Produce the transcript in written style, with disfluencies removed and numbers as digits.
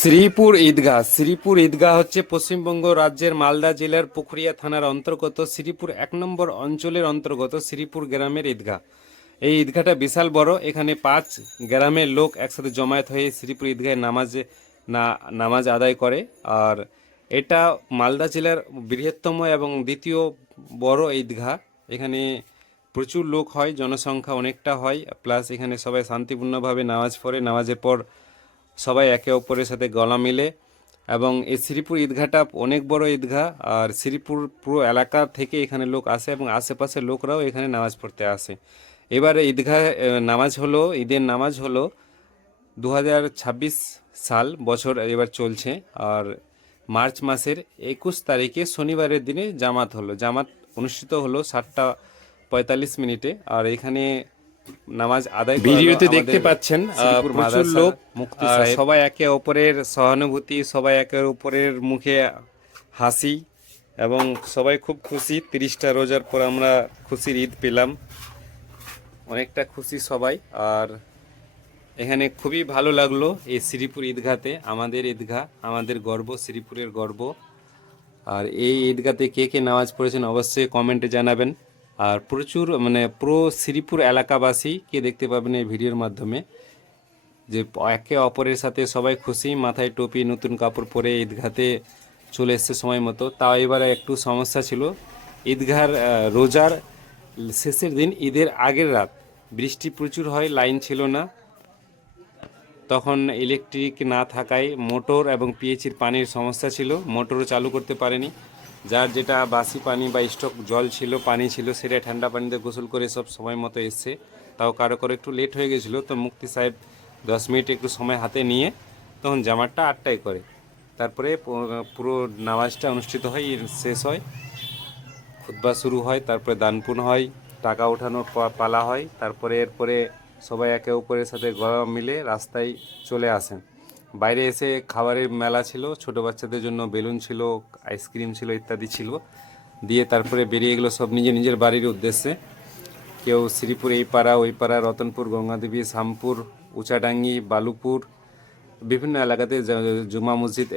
শ্রীপুর ঈদগাহ হচ্ছে পশ্চিমবঙ্গ রাজ্যের মালদা জেলার পুখুরিয়া থানার অন্তর্গত শ্রীপুর 1 নম্বর অঞ্চলের অন্তর্গত শ্রীপুর গ্রামের ঈদগাহ। এই ঈদগাহটা বিশাল বড়। এখানে 5 গ্রামের লোক একসাথে জমায়েত হয়ে শ্রীপুর ঈদগাহে নামাজ আদায় করে। আর এটা মালদা জেলার বৃহত্তম এবং দ্বিতীয় বড় ঈদগাহ। এখানে প্রচুর লোক হয়, জনসংখ্যা অনেকটা হয়, প্লাস এখানে সবাই শান্তিপূর্ণভাবে নামাজ পড়ে। নামাজের পর সবাই একে অপরের সাথে গলা মিলে। এবং এই শ্রীপুর ঈদগাহটা অনেক বড় ঈদগাহ। আর শ্রীপুর পুরো এলাকা থেকে এখানে লোক আসে এবং আশেপাশের লোকরাও এখানে নামাজ পড়তে আসে। এবারে ঈদগাহ ঈদের নামাজ হলো 2026 সাল বছর এবার চলছে। আর মার্চ মাসের 21 তারিখে শনিবারের দিনে জামাত অনুষ্ঠিত হলো 7টা 45 মিনিটে। আর এখানে নামাজ আদায় করালো ভিডিওতে দেখতে আমাদের পাচ্ছেন শ্রীপুর প্রচুর মাদ্রাসার লোক। মুফতি সাহেব। সবাই একে অপরের সহানুভূতি, সবাই একে অপরের মুখে হাসি, এবং সবাই খুব খুশি। 30টা রোজার পর আমরা খুশির ঈদ পেলাম, অনেকটা খুশি সবাই। আর এখানে খুবই ভালো লাগলো এই শ্রীপুর ঈদগাহতে। আমাদের ঈদগাহ, আমাদের গর্ব, শ্রীপুরের গর্ব। আর এই ঈদগাহতে কে কে নামাজ পড়েছেন অবশ্যই কমেন্টে জানাবেন। আর প্রচুর পুরো শ্রীপুর এলাকাবাসী কে দেখতে পাবেন এই ভিডিওর মাধ্যমে, যে একে অপরের সাথে সবাই খুশি, মাথায় টুপি, নতুন কাপড় পরে ঈদগাহতে চলে এসছে সময় মতো। তাও এবারে একটু সমস্যা ছিল। ঈদগাহর রোজার শেষের দিন, ঈদের আগের রাত বৃষ্টি প্রচুর হয়, লাইন ছিল না। তখন ইলেকট্রিক না থাকায় মোটর এবং পিএইচির পানির সমস্যা ছিল, মোটরও চালু করতে পারেনি। যার যেটা বাসি পানি বা স্টক জল ছিল, পানি ছিল, সেটা ঠান্ডা পানিতে গোসল করে সব সময় মতো এসছে। তাও কারো কারো একটু লেট হয়ে গেছিলো, তো মুফতি সাহেব 10 মিনিট একটু সময় হাতে নিয়ে তখন জামাতটা 8টায় করে। তারপরে পুরো নামাজটা অনুষ্ঠিত হয়, শেষ হয়, খুতবা শুরু হয়, তারপরে দানপুন হয়, টাকা ওঠানোর পালা হয়। তারপরে এরপরে সবাই একে অপরের সাথে গলা মিলে রাস্তায় চলে আসেন। বাইরে এসে খাবারের মেলা ছিল, ছোট বাচ্চাদের জন্য বেলুন ছিল, আইসক্রিম ছিল, ইত্যাদি ছিল। দিয়ে তারপরে বেরিয়ে গেলো সব নিজের নিজের বাড়ির উদ্দেশ্যে। কেউ শ্রীপুর এই পাড়া ওই পাড়া, রতনপুর, গঙ্গাদেবী, শামপুর, উচাডাঙ্গি, বালুপুর, বিভিন্ন এলাকাতে জুমা মসজিদ